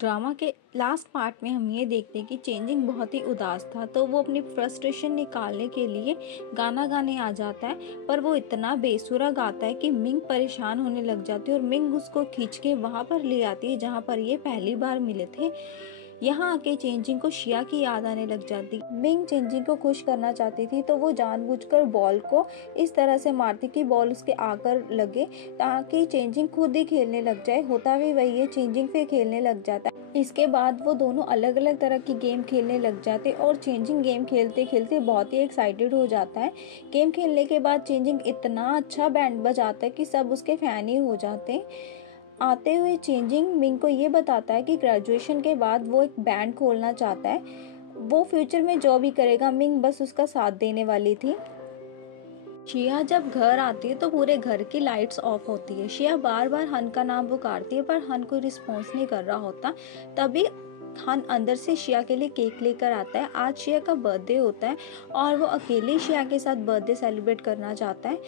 Drama के last part में हम ये देखते हैं कि चेंजिंग बहुत ही उदास था, तो वो अपनी फ्रस्ट्रेशन निकालने के लिए गाना गाने आ जाता है। पर वो इतना बेसुरा गाता है कि मिंग परेशान होने लग जाती है और मिंग उसको खींच के वहाँ पर ले आती है जहाँ पर ये पहली बार मिले थे। यहाँ आके चेंजिंग को शिया की याद आने लग जाती। मिंग चेंजिंग को खुश करना चाहती थी, तो वो जानबूझकर बॉल को इस तरह से मारती कि बॉल उसके आकर लगे, ताकि चेंजिंग खुद ही खेलने लग जाए। होता भी वही है, चेंजिंग फिर खेलने लग जाता है। इसके बाद वो दोनों अलग अलग तरह की गेम खेलने लग जाते और चेंजिंग गेम खेलते खेलते बहुत ही एक्साइटेड हो जाता है। गेम खेलने के बाद चेंजिंग इतना अच्छा बैंड बजाता है कि सब उसके फैन ही हो जाते हैं। आते हुए चेंजिंग मिंग को ये बताता है कि ग्रेजुएशन के बाद वो एक बैंड खोलना चाहता है। वो फ्यूचर में जॉब ही करेगा, मिंग बस उसका साथ देने वाली थी। शिया जब घर आती है तो पूरे घर की लाइट्स ऑफ होती है। शिया बार बार हन का नाम पुकारती है, पर हन कोई रिस्पॉन्स नहीं कर रहा होता। तभी हन अंदर से शिया के लिए केक लेकर आता है। आज शिया का बर्थडे होता है और वो अकेले शिया के साथ बर्थडे सेलिब्रेट करना चाहता है।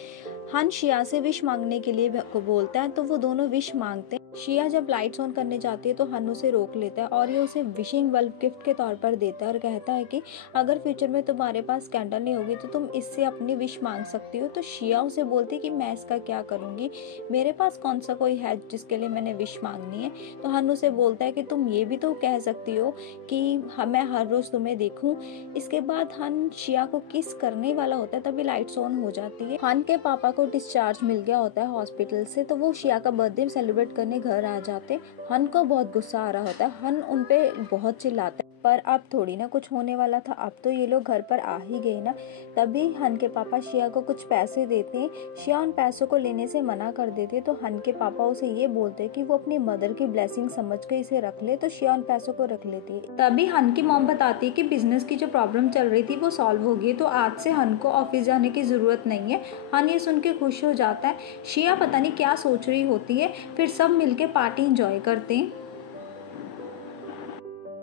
हन शिया से विश मांगने के लिए को बोलता है, तो वो दोनों विश मांगते हैं। शिया जब लाइट्स ऑन करने जाती है तो हन उसे रोक लेता है और ये उसे विशिंग बल्ब गिफ्ट के तौर पर देता है और कहता है कि अगर फ्यूचर में तुम्हारे पास कैंडल नहीं होगी तो तुम इससे अपनी विश मांग सकती हो। तो शिया उसे बोलती है कि मैं इसका क्या करूँगी, मेरे पास कौन सा कोई है जिसके लिए मैंने विश मांगनी है। तो हन उसे बोलता है कि तुम ये भी तो कह सकती हो कि मैं हर रोज़ तुम्हें देखूं। इसके बाद हन शिया को किस करने वाला होता है, तभी लाइट्स ऑन हो जाती है। हन के पापा को डिस्चार्ज मिल गया होता है हॉस्पिटल से, तो वो शिया का बर्थडे सेलिब्रेट करने घर आ जाते। हन को बहुत गुस्सा आ रहा होता है, हन उन पे बहुत चिल्लाता है, पर अब थोड़ी ना कुछ होने वाला था, अब तो ये लोग घर पर आ ही गए ना। तभी हन के पापा शिया को कुछ पैसे देते हैं। शिया उन पैसों को लेने से मना कर देते, तो हन के पापा उसे ये बोलते कि वो अपनी मदर की ब्लेसिंग समझ के इसे रख ले, तो शिया उन पैसों को रख लेती है। तभी हन की मॉम बताती है कि बिजनेस की जो प्रॉब्लम चल रही थी वो सॉल्व हो गई, तो आज से हन को ऑफिस जाने की ज़रूरत नहीं है। हन ये सुन के खुश हो जाता है। शिया पता नहीं क्या सोच रही होती है। फिर सब मिलके पार्टी इंजॉय करते हैं।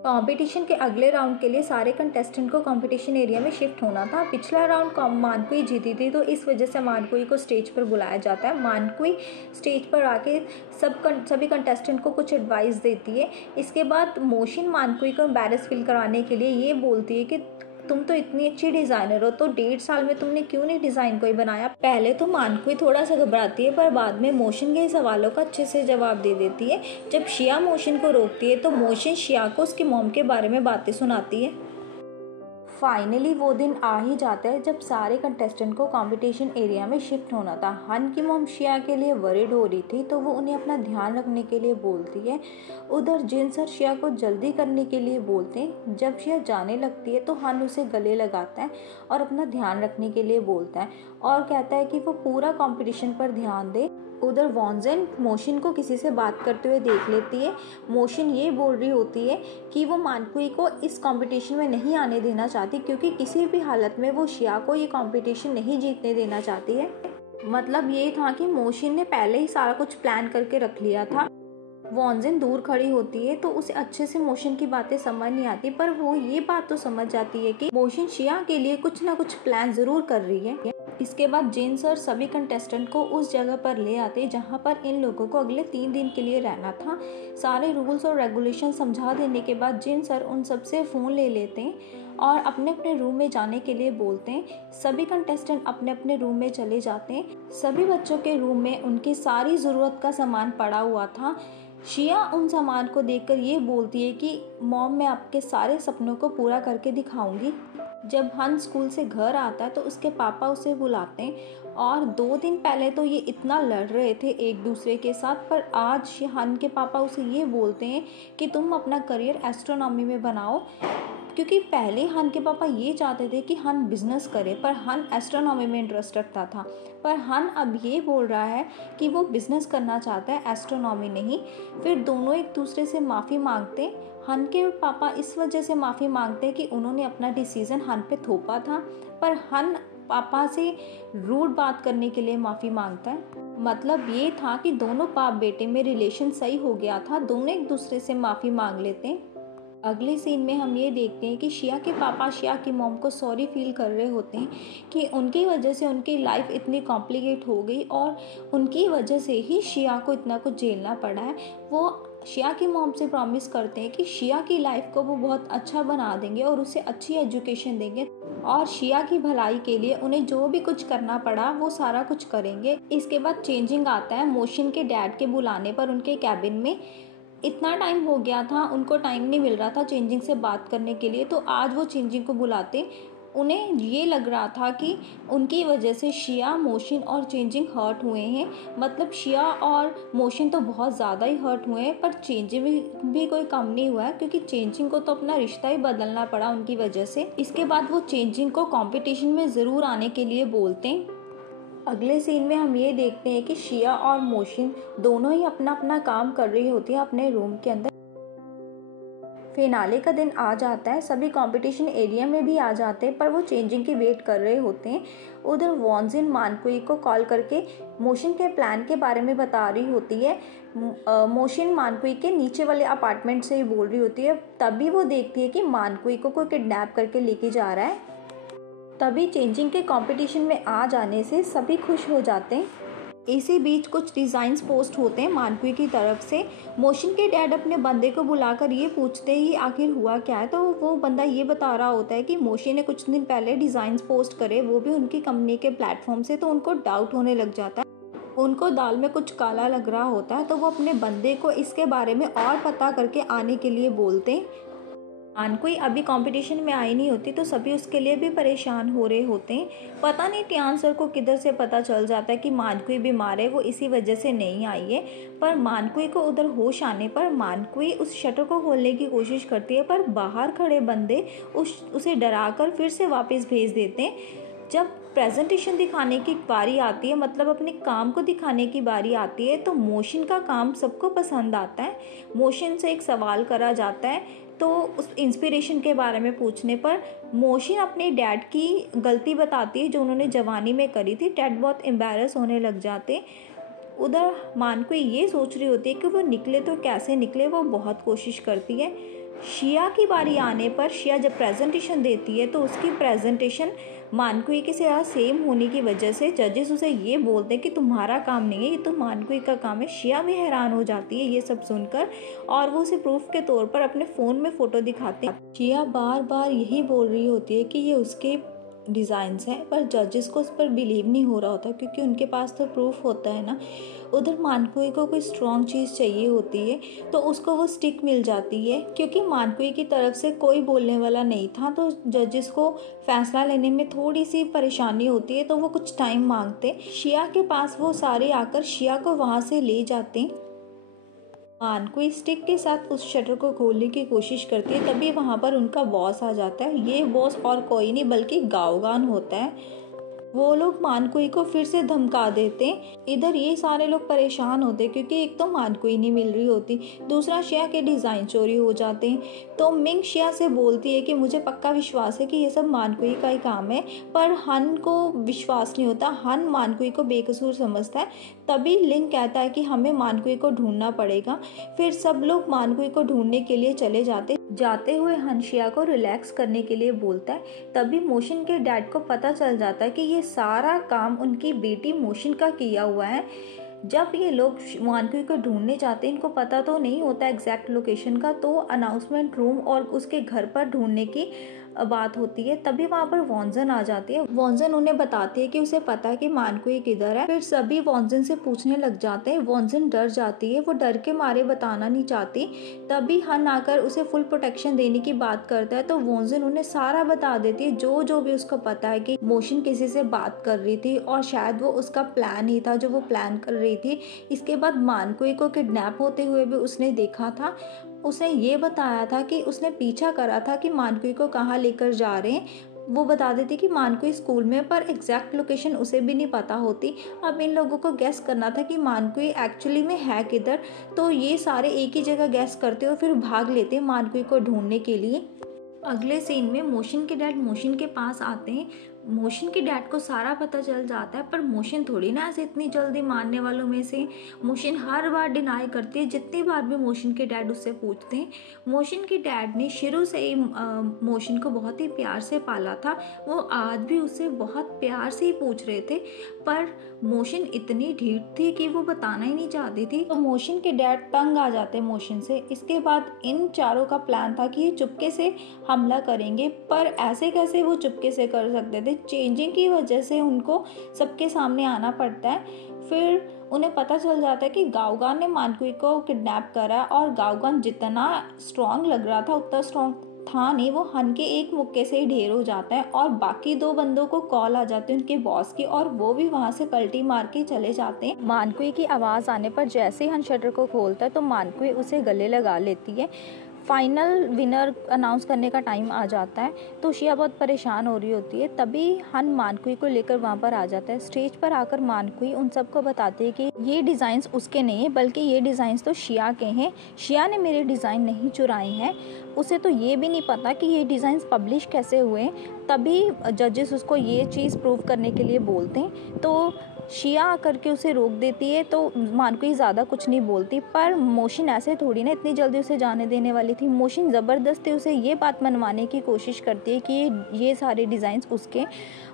कंपटीशन के अगले राउंड के लिए सारे कंटेस्टेंट को कंपटीशन एरिया में शिफ्ट होना था। पिछला राउंड मानकुई जीती थी, तो इस वजह से मानकुई को स्टेज पर बुलाया जाता है। मानकुई स्टेज पर आके सभी कंटेस्टेंट को कुछ एडवाइस देती है। इसके बाद मोशिन मानकुई को एम्बैरेस फील करवाने के लिए ये बोलती है कि तुम तो इतनी अच्छी डिज़ाइनर हो, तो 1.5 साल में तुमने क्यों नहीं डिज़ाइन कोई बनाया। पहले तो मानकुई थोड़ा सा घबराती है, पर बाद में मोशन के सवालों का अच्छे से जवाब दे देती है। जब शिया मोशन को रोकती है तो मोशन शिया को उसकी मॉम के बारे में बातें सुनाती है। फाइनली वो दिन आ ही जाता है जब सारे कंटेस्टेंट को कंपटीशन एरिया में शिफ्ट होना था। हन की मॉम शिया के लिए वरीड हो रही थी, तो वो उन्हें अपना ध्यान रखने के लिए बोलती है। उधर जिन सर शिया को जल्दी करने के लिए बोलते हैं। जब शिया जाने लगती है तो हन उसे गले लगाता है और अपना ध्यान रखने के लिए बोलता है और कहता है कि वो पूरा कंपटीशन पर ध्यान दे। उधर वॉन्जेन मोशिन को किसी से बात करते हुए देख लेती है। मोशिन ये बोल रही होती है कि वो मानकुई को इस कंपटीशन में नहीं आने देना चाहती, क्योंकि किसी भी हालत में वो शिया को ये कंपटीशन नहीं जीतने देना चाहती है। मतलब ये था कि मोशिन ने पहले ही सारा कुछ प्लान करके रख लिया था। वॉन्जेन दूर खड़ी होती है तो उसे अच्छे से मोशन की बातें समझ नहीं आती, पर वो ये बात तो समझ जाती है कि मोशन शिया के लिए कुछ ना कुछ प्लान जरूर कर रही है। इसके बाद जेन सर सभी कंटेस्टेंट को उस जगह पर ले आते जहां पर इन लोगों को अगले 3 दिन के लिए रहना था। सारे रूल्स और रेगुलेशन समझा देने के बाद जेन सर उन सबसे फ़ोन ले लेते हैं और अपने अपने रूम में जाने के लिए बोलते हैं। सभी कंटेस्टेंट अपने अपने रूम में चले जाते हैं। सभी बच्चों के रूम में उनकी सारी ज़रूरत का सामान पड़ा हुआ था। शिया उन सामान को देखकर ये बोलती है कि मॉम, मैं आपके सारे सपनों को पूरा करके दिखाऊंगी। जब हन स्कूल से घर आता है तो उसके पापा उसे बुलाते हैं और 2 दिन पहले तो ये इतना लड़ रहे थे एक दूसरे के साथ, पर आज हन के पापा उसे ये बोलते हैं कि तुम अपना करियर एस्ट्रोनॉमी में बनाओ, क्योंकि पहले हन के पापा ये चाहते थे कि हन बिजनेस करे, पर हन एस्ट्रोनॉमी में इंटरेस्ट रखता था। पर हन अब ये बोल रहा है कि वो बिजनेस करना चाहता है, एस्ट्रोनॉमी नहीं। फिर दोनों एक दूसरे से माफ़ी मांगते हैं। हन के पापा इस वजह से माफ़ी मांगते हैं कि उन्होंने अपना डिसीज़न हन पे थोपा था, पर हन पापा से रूड बात करने के लिए माफ़ी मांगता है। मतलब ये था कि दोनों बाप बेटे में रिलेशन सही हो गया था, दोनों एक दूसरे से माफ़ी मांग लेते हैं। अगले सीन में हम ये देखते हैं कि शिया के पापा शिया की मॉम को सॉरी फील कर रहे होते हैं कि उनकी वजह से उनकी लाइफ इतनी कॉम्प्लिकेट हो गई और उनकी वजह से ही शिया को इतना कुछ झेलना पड़ा है। वो शिया की मॉम से प्रॉमिस करते हैं कि शिया की लाइफ को वो बहुत अच्छा बना देंगे और उसे अच्छी एजुकेशन देंगे और शिया की भलाई के लिए उन्हें जो भी कुछ करना पड़ा वो सारा कुछ करेंगे। इसके बाद चेंजिंग आता है मोशिन के डैड के बुलाने पर उनके कैबिन में। इतना टाइम हो गया था, उनको टाइम नहीं मिल रहा था चेंजिंग से बात करने के लिए, तो आज वो चेंजिंग को बुलाते। उन्हें ये लग रहा था कि उनकी वजह से शिया, मोशिन और चेंजिंग हर्ट हुए हैं। मतलब शिया और मोशिन तो बहुत ज़्यादा ही हर्ट हुए हैं, पर चेंजिंग भी कोई कम नहीं हुआ है, क्योंकि चेंजिंग को तो अपना रिश्ता ही बदलना पड़ा उनकी वजह से। इसके बाद वो चेंजिंग को कंपटीशन में ज़रूर आने के लिए बोलते हैं। अगले सीन में हम ये देखते हैं कि शिया और मोशिन दोनों ही अपना अपना काम कर रही होती है अपने रूम के अंदर। फिनाले का दिन आ जाता है, सभी कंपटीशन एरिया में भी आ जाते हैं, पर वो चेंजिंग की वेट कर रहे होते हैं। उधर वॉन्जिन मानकुई को कॉल करके मोशिन के प्लान के बारे में बता रही होती है। मोशिन मानकुई के नीचे वाले अपार्टमेंट से ही बोल रही होती है। तभी वो देखती है कि मानकुई को कोई किडनैप करके लेके जा रहा है। तभी चेंजिंग के कंपटीशन में आ जाने से सभी खुश हो जाते हैं। इसी बीच कुछ डिज़ाइंस पोस्ट होते हैं मानकुई की तरफ से। मोशिन के डैड अपने बंदे को बुलाकर ये पूछते ही आखिर हुआ क्या है, तो वो बंदा ये बता रहा होता है कि मोशिन ने कुछ दिन पहले डिज़ाइंस पोस्ट करे, वो भी उनकी कंपनी के प्लेटफॉर्म से, तो उनको डाउट होने लग जाता है। उनको दाल में कुछ काला लग रहा होता है, तो वो अपने बंदे को इसके बारे में और पता करके आने के लिए बोलते हैं। मानकुई अभी कंपटीशन में आई नहीं होती, तो सभी उसके लिए भी परेशान हो रहे होते हैं। पता नहीं टियान सर को किधर से पता चल जाता है कि मानकुई बीमार है, वो इसी वजह से नहीं आई है। पर मानकुई को उधर होश आने पर मानकुई उस शटर को खोलने की कोशिश करती है, पर बाहर खड़े बंदे उसे डराकर फिर से वापस भेज देते हैं। जब प्रेजेंटेशन दिखाने की बारी आती है, मतलब अपने काम को दिखाने की बारी आती है, तो मोशिन का काम सबको पसंद आता है। मोशिन से एक सवाल करा जाता है, तो उस इंस्पिरेशन के बारे में पूछने पर मोशिन अपने डैड की गलती बताती है जो उन्होंने जवानी में करी थी। डैड बहुत एम्बैरस होने लग जाते। उधर मानकुई ये सोच रही होती है कि वो निकले तो कैसे निकले, वो बहुत कोशिश करती है। शिया की बारी आने पर शिया जब प्रेजेंटेशन देती है, तो उसकी प्रेजेंटेशन मानकुई के साथ सेम होने की वजह से जजेस उसे ये बोलते हैं कि तुम्हारा काम नहीं है, ये तो मानकुई का काम है। शिया भी हैरान हो जाती है ये सब सुनकर, और वो उसे प्रूफ के तौर पर अपने फ़ोन में फ़ोटो दिखाते हैं। शिया बार बार यही बोल रही होती है कि ये उसके डिज़ाइंस हैं, पर जजेस को उस पर बिलीव नहीं हो रहा होता, क्योंकि उनके पास तो प्रूफ होता है ना। उधर मानकुई को कोई स्ट्रॉन्ग चीज़ चाहिए होती है, तो उसको वो स्टिक मिल जाती है। क्योंकि मानकुई की तरफ से कोई बोलने वाला नहीं था, तो जजेस को फैसला लेने में थोड़ी सी परेशानी होती है, तो वो कुछ टाइम मांगते। शिया के पास वो सारे आकर शिया को वहाँ से ले जाते। मानकुई स्टिक के साथ उस शटर को खोलने की कोशिश करती है, तभी वहाँ पर उनका बॉस आ जाता है। ये बॉस और कोई नहीं बल्कि गाओगान होता है। वो लोग मानकुई को फिर से धमका देते। इधर ये सारे लोग परेशान होते, क्योंकि एक तो मानकुई नहीं मिल रही होती, दूसरा शिया के डिज़ाइन चोरी हो जाते हैं। तो मिंग शिया से बोलती है कि मुझे पक्का विश्वास है कि ये सब मानकुई का ही काम है, पर हन को विश्वास नहीं होता। हन मानकुई को बेकसूर समझता है। तभी लिंग कहता है कि हमें मानकुई को ढूंढना पड़ेगा। फिर सब लोग मानकुई को ढूंढने के लिए चले जाते हुए हन शिया को रिलैक्स करने के लिए बोलता है। तभी मोशिन के डैड को पता चल जाता है कि ये सारा काम उनकी बेटी मोशिन का किया हुआ है। जब ये लोग मानकुई को ढूंढने जाते हैं, इनको पता तो नहीं होता एग्जैक्ट लोकेशन का, तो अनाउंसमेंट रूम और उसके घर पर ढूंढने की बात होती है। तभी वहाँ पर वॉन्जन आ जाती है। वॉन्जन उन्हें बताती है कि उसे पता है कि मानकुई किधर है। फिर सभी वॉन्जन से पूछने लग जाते हैं। वॉन्जन डर जाती है, वो डर के मारे बताना नहीं चाहती। तभी हन आकर उसे फुल प्रोटेक्शन देने की बात करता है, तो वॉन्जन उन्हें सारा बता देती है, जो भी उसको पता है कि मोशिन किसी से बात कर रही थी और शायद वो उसका प्लान ही था जो वो प्लान कर रही थी। इसके बाद मानकुई को किडनैप होते हुए भी उसने देखा था। उसने ये बताया था कि उसने पीछा करा था कि मानकुई को कहाँ लेकर जा रहे हैं। वो बता देती कि मानकुई स्कूल में, पर एग्जैक्ट लोकेशन उसे भी नहीं पता होती। अब इन लोगों को गैस करना था कि मानकुई एक्चुअली में है किधर, तो ये सारे एक ही जगह गैस करते और फिर भाग लेते मानकुई को ढूंढने के लिए। अगले सीन में मोशिन के डैड मोशिन के पास आते हैं। मोशन के डैड को सारा पता चल जाता है, पर मोशन थोड़ी ना ऐसे इतनी जल्दी मानने वालों में से। मोशन हर बार डिनाई करती है, जितनी बार भी मोशन के डैड उससे पूछते हैं। मोशन के डैड ने शुरू से ही मोशन को बहुत ही प्यार से पाला था, वो आज भी उससे बहुत प्यार से ही पूछ रहे थे, पर मोशन इतनी ढीठ थी कि वो बताना ही नहीं चाहती थी। तो मोशन के डैड तंग आ जाते मोशन से। इसके बाद इन चारों का प्लान था कि ये चुपके से हमला करेंगे, पर ऐसे कैसे वो चुपके से कर सकते थे। चेंजिंग की वजह से उनको सबके सामने आना पड़ता है। फिर उन्हें पता चल जाता है कि गाओगान ने मानकुई को किडनैप करा, और गाओगान जितना स्ट्रांग लग रहा था उतना स्ट्रांग था नहीं। वो हन के एक मुक्के से ही ढेर हो जाता है, और बाकी 2 बंदों को कॉल आ जाती है उनके बॉस की, और वो भी वहां से पलटी मार के चले जाते हैं। मानकुई की आवाज़ आने पर जैसे ही हन शटर को खोलता है तो मानकुई उसे गले लगा लेती है। फाइनल विनर अनाउंस करने का टाइम आ जाता है, तो शिया बहुत परेशान हो रही होती है। तभी हन मानकुई को लेकर वहाँ पर आ जाता है। स्टेज पर आकर मानकुई उन सबको बताती है कि ये डिज़ाइंस उसके नहीं है, बल्कि ये डिज़ाइंस तो शिया के हैं। शिया ने मेरे डिज़ाइन नहीं चुराए हैं। उसे तो ये भी नहीं पता कि ये डिज़ाइंस पब्लिश कैसे हुए। तभी जजेस उसको ये चीज़ प्रूव करने के लिए बोलते हैं, तो शिया आकर के उसे रोक देती है। तो मानकुई ज़्यादा कुछ नहीं बोलती, पर मोशन ऐसे थोड़ी ना इतनी जल्दी उसे जाने देने वाली थी। मोशन ज़बरदस्ती उसे ये बात मनवाने की कोशिश करती है कि ये सारे डिज़ाइंस उसके।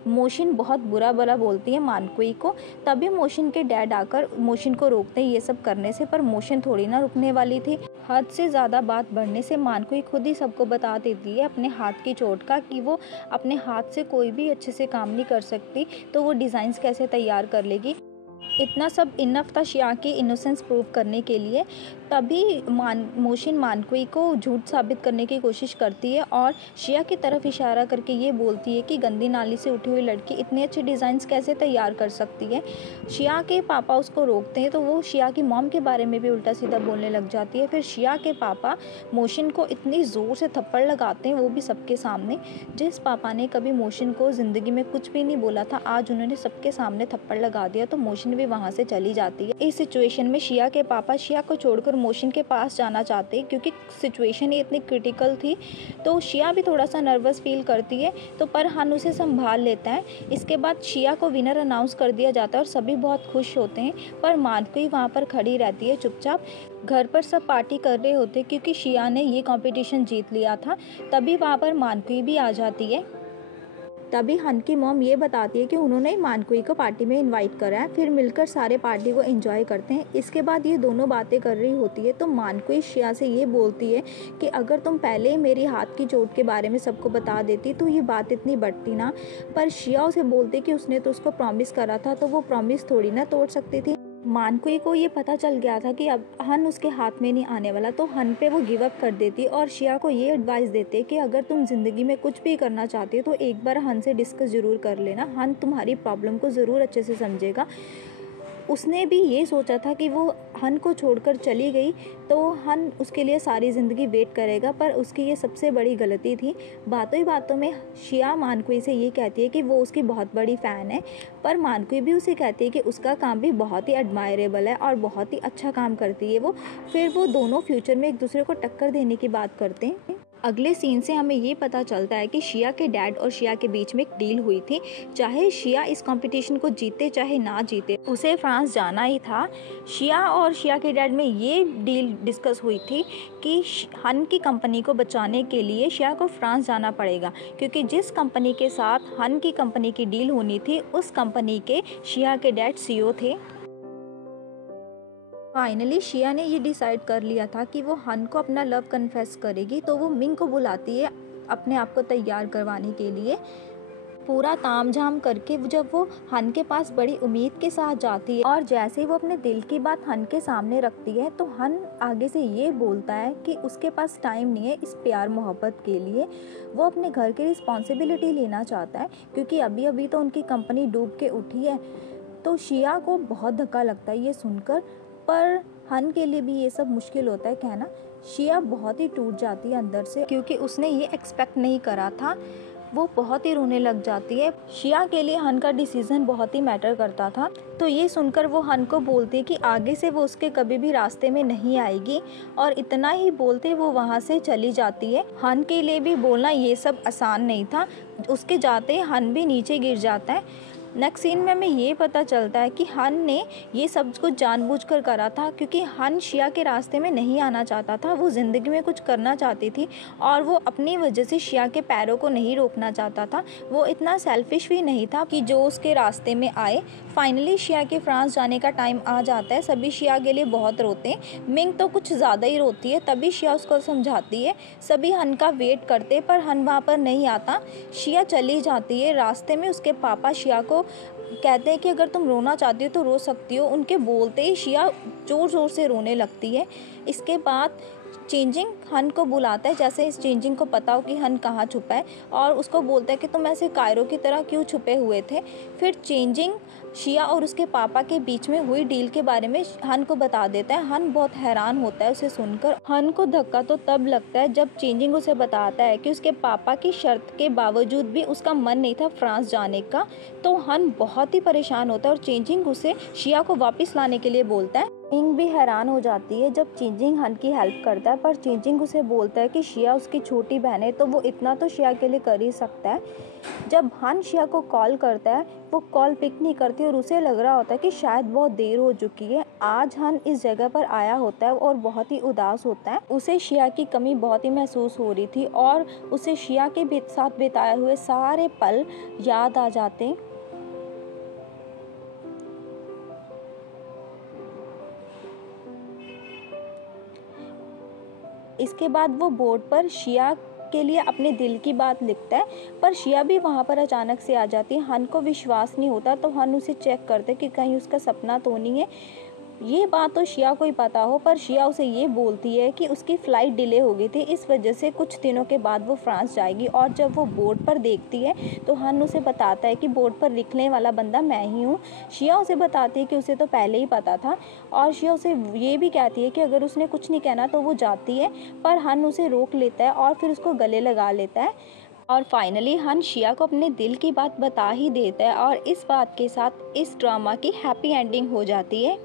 मोशन बहुत बुरा भला बोलती है मानकुई को। तभी मोशन के डैड आकर मोशन को रोकते हैं ये सब करने से, पर मोशन थोड़ी ना रुकने वाली थी। हद से ज़्यादा बात बढ़ने से मानकुई खुद ही सबको बता देती है अपने हाथ की चोट का, कि वो अपने हाथ से कोई भी अच्छे से काम नहीं कर सकती, तो वो डिज़ाइंस कैसे तैयार कर लेगी। इतना सब इनफ था शिया की इनोसेंस प्रूव करने के लिए। तभी मोशन मानकुई को झूठ साबित करने की कोशिश करती है, और शिया की तरफ इशारा करके ये बोलती है कि गंदी नाली से उठी हुई लड़की इतने अच्छे डिज़ाइंस कैसे तैयार कर सकती है। शिया के पापा उसको रोकते हैं, तो वो शिया की मॉम के बारे में भी उल्टा सीधा बोलने लग जाती है। फिर शिया के पापा मोशन को इतनी ज़ोर से थप्पड़ लगाते हैं, वो भी सबके सामने। जिस पापा ने कभी मोशन को ज़िंदगी में कुछ भी नहीं बोला था, आज उन्होंने सबके सामने थप्पड़ लगा दिया, तो मोशन भी वहाँ से चली जाती है। इस सिचुएशन में शिया के पापा शिया को छोड़कर मोशन के पास जाना चाहते हैं, क्योंकि सिचुएशन ही इतनी क्रिटिकल थी। तो शिया भी थोड़ा सा नर्वस फील करती है, तो पर हन उसे संभाल लेता है। इसके बाद शिया को विनर अनाउंस कर दिया जाता है और सभी बहुत खुश होते हैं, पर मानकुई वहाँ पर खड़ी रहती है चुपचाप। घर पर सब पार्टी कर रहे होते क्योंकि शिया ने ये कंपटीशन जीत लिया था। तभी वहाँ पर मानकुई भी आ जाती है। तभी हन की मॉम ये बताती है कि उन्होंने मानकुई को पार्टी में इनवाइट करा है, फिर मिलकर सारे पार्टी को एंजॉय करते हैं। इसके बाद ये दोनों बातें कर रही होती है, तो मानकुई शिया से ये बोलती है कि अगर तुम पहले ही मेरी हाथ की चोट के बारे में सबको बता देती तो ये बात इतनी बढ़ती ना। पर शिया उसे बोलती कि उसने तो उसको प्रॉमिस करा था, तो वो प्रॉमिस थोड़ी ना तोड़ सकती थी। मानकुई को ये पता चल गया था कि अब हन उसके हाथ में नहीं आने वाला, तो हन पे वो गिव अप कर देती और शिया को ये एडवाइस देते कि अगर तुम ज़िंदगी में कुछ भी करना चाहती हो तो एक बार हन से डिस्कस ज़रूर कर लेना, हन तुम्हारी प्रॉब्लम को ज़रूर अच्छे से समझेगा। उसने भी ये सोचा था कि वो हन को छोड़कर चली गई तो हन उसके लिए सारी ज़िंदगी वेट करेगा, पर उसकी ये सबसे बड़ी गलती थी। बातों ही बातों में शिया मानकुई से ये कहती है कि वो उसकी बहुत बड़ी फ़ैन है, पर मानकुई भी उसे कहती है कि उसका काम भी बहुत ही एडमायरेबल है और बहुत ही अच्छा काम करती है वो। फिर वो दोनों फ्यूचर में एक दूसरे को टक्कर देने की बात करते हैं। अगले सीन से हमें ये पता चलता है कि शिया के डैड और शिया के बीच में एक डील हुई थी। चाहे शिया इस कंपटीशन को जीते चाहे ना जीते, उसे फ्रांस जाना ही था। शिया और शिया के डैड में ये डील डिस्कस हुई थी कि हन की कंपनी को बचाने के लिए शिया को फ्रांस जाना पड़ेगा, क्योंकि जिस कंपनी के साथ हन की कंपनी की डील होनी थी उस कंपनी के शिया के डैड सीईओ थे। फाइनली शिया ने ये डिसाइड कर लिया था कि वो हन को अपना लव कन्फेस करेगी, तो वो मिंग को बुलाती है अपने आप को तैयार करवाने के लिए। पूरा तामझाम करके जब वो हन के पास बड़ी उम्मीद के साथ जाती है और जैसे ही वो अपने दिल की बात हन के सामने रखती है, तो हन आगे से ये बोलता है कि उसके पास टाइम नहीं है इस प्यार मोहब्बत के लिए। वो अपने घर की रिस्पॉन्सिबिलिटी लेना चाहता है, क्योंकि अभी अभी तो उनकी कंपनी डूब के उठी है। तो शिया को बहुत धक्का लगता है ये सुनकर, पर हन के लिए भी ये सब मुश्किल होता है कहना। शिया बहुत ही टूट जाती है अंदर से, क्योंकि उसने ये एक्सपेक्ट नहीं करा था। वो बहुत ही रोने लग जाती है। शिया के लिए हन का डिसीज़न बहुत ही मैटर करता था। तो ये सुनकर वो हन को बोलती है कि आगे से वो उसके कभी भी रास्ते में नहीं आएगी, और इतना ही बोलते वो वहाँ से चली जाती है। हन के लिए भी बोलना ये सब आसान नहीं था। उसके जाते ही हन भी नीचे गिर जाता है। नेक्स्ट सीन में हमें ये पता चलता है कि हन ने ये सब कुछ जानबूझकर करा था, क्योंकि हन शिया के रास्ते में नहीं आना चाहता था। वो ज़िंदगी में कुछ करना चाहती थी और वो अपनी वजह से शिया के पैरों को नहीं रोकना चाहता था। वो इतना सेल्फिश भी नहीं था कि जो उसके रास्ते में आए। फाइनली शिया के फ्रांस जाने का टाइम आ जाता है। सभी शिया के लिए बहुत रोते हैं। मिंग तो कुछ ज़्यादा ही रोती है। तभी शिया उसको समझाती है। सभी हन का वेट करते पर हन वहाँ पर नहीं आता। शिया चली जाती है। रास्ते में उसके पापा शिया को कहते हैं कि अगर तुम रोना चाहती हो तो रो सकती हो। उनके बोलते ही शिया ज़ोर ज़ोर से रोने लगती है। इसके बाद चेंजिंग हन को बुलाता है, जैसे इस चेंजिंग को पता हो कि हन कहाँ छुपा है, और उसको बोलता है कि तुम ऐसे कायरो की तरह क्यों छुपे हुए थे। फिर चेंजिंग शिया और उसके पापा के बीच में हुई डील के बारे में हन को बता देता है। हन बहुत हैरान होता है उसे सुनकर। हन को धक्का तो तब लगता है जब चेंजिंग उसे बताता है कि उसके पापा की शर्त के बावजूद भी उसका मन नहीं था फ्रांस जाने का। तो हन बहुत ही परेशान होता है और चेंजिंग उसे शिया को वापस लाने के लिए बोलता है। मिंग भी हैरान हो जाती है जब चेंजिंग हन की हेल्प करता है, पर चेंजिंग उसे बोलता है कि शिया उसकी छोटी बहन है तो वो इतना तो शिया के लिए कर ही सकता है। जब हन शिया को कॉल करता है, वो कॉल पिक नहीं करती और उसे लग रहा होता है कि शायद बहुत देर हो चुकी है। आज हन इस जगह पर आया होता है और बहुत ही उदास होता है। उसे शिया की कमी बहुत ही महसूस हो रही थी और उसे शिया के साथ बिताए हुए सारे पल याद आ जाते हैं। इसके बाद वो बोर्ड पर शिया के लिए अपने दिल की बात लिखता है, पर शिया भी वहाँ पर अचानक से आ जाती है। हन को विश्वास नहीं होता तो हन उसे चेक करते कि कहीं उसका सपना तो नहीं है। ये बात तो शिया को ही पता हो, पर शिया उसे ये बोलती है कि उसकी फ़्लाइट डिले हो गई थी, इस वजह से कुछ दिनों के बाद वो फ्रांस जाएगी। और जब वो बोर्ड पर देखती है तो हन उसे बताता है कि बोर्ड पर लिखने वाला बंदा मैं ही हूँ। शिया उसे बताती है कि उसे तो पहले ही पता था, और शिया उसे ये भी कहती है कि अगर उसने कुछ नहीं कहना तो वो जाती है, पर हन उसे रोक लेता है और फिर उसको गले लगा लेता है। और फाइनली हन शिया को अपने दिल की बात बता ही देता है, और इस बात के साथ इस ड्रामा की हैप्पी एंडिंग हो जाती है।